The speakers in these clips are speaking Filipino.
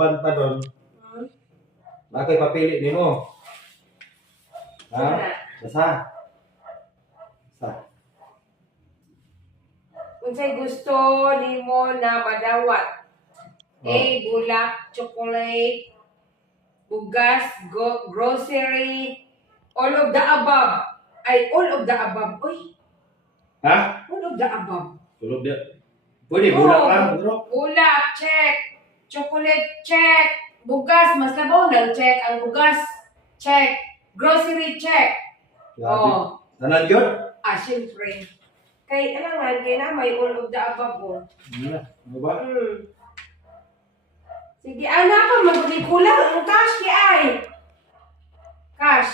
Banta doon. Bakit papili nimo? Ha? Basa. Basa. Unsay gusto nimo na madawat? A. Bulak, chocolate, bugas, grocery, all of the above. Ay, all of the above. Uy, Ha? all of the above. Tulog dia. Pwede, bulak lang, bro. Bulak, check. Chocolate, check. Bugas, mas labaw ng check. Ang bugas, check. Grocery, check. Oh. Tanan yun? Siyempre. Kay, alangan, kay na may all of the above mo. Ano ba? Sige, anak pa, magkulang. Ang cash ki ay. Cash.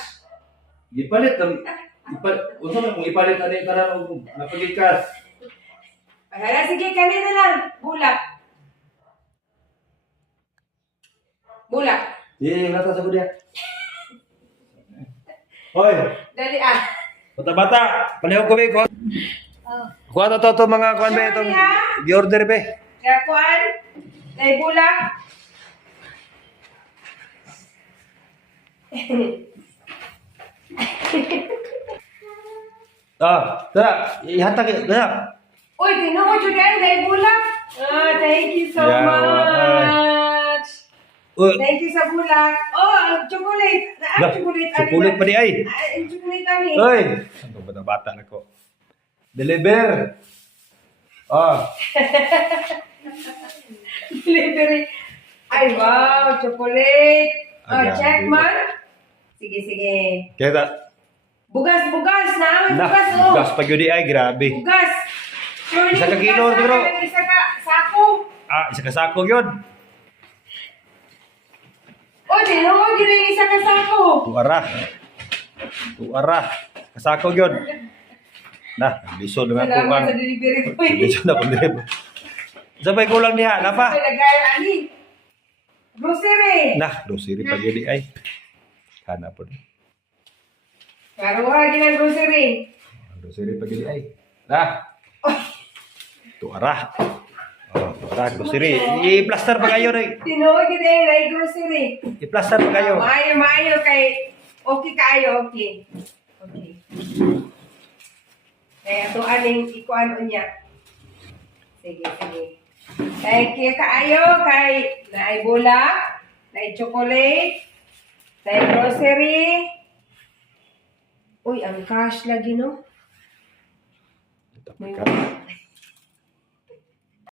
Ipalit unsa man kung ipalit ani karon napagikas. Hala, sige, kanina lang. Bulak. Bulak. Iya, nata sa kuya. Hoy, Dali bata-bata, palihog ko ko. Kuha to mga kuan ba itong i-order be. Kaya kuan, dahil bulak. Tara, ihatag na. Uy, tinuod yun dahil bulak. Thank you so much. Thank you sa bulak. Oh, chocolate. Chocolate. Chocolate pa di ay. Chocolate ani. Hoy, ano bata na ko. Deliver. Delivery. Ay, wow, chocolate. Check man. Sige. Kaya Bugas na. nah, bugas pa gyud ay, grabe. Bugas. Surely, Isa ka kilo, bugas, bro. Isa ka sako. Isa ka sako yun. Tinuod yun yung isa ka sako. Tuara. Kasako yun. Nah, lisod nga ko Salamat kang. sa delivery ko. Lisod na po deliver. Sabay kulang niya, napa? Lagayan ani. Grocery. Nah, dosiri pa gyud ay. Kana po. Karo wala ginang grocery. Dosiri pa gyud ay. Nah. Tuara. Grocery. I-plaster pa kayo rin. Tinuod yun yung grocery. I-plaster pa kayo. Maayo kay okay kayo, okay. Kaya ito aning ikuan niya. Sige. Thank you kaayo kay naay bulak, naay chocolate, naay grocery. Uy, ang cash lagi no. Ito,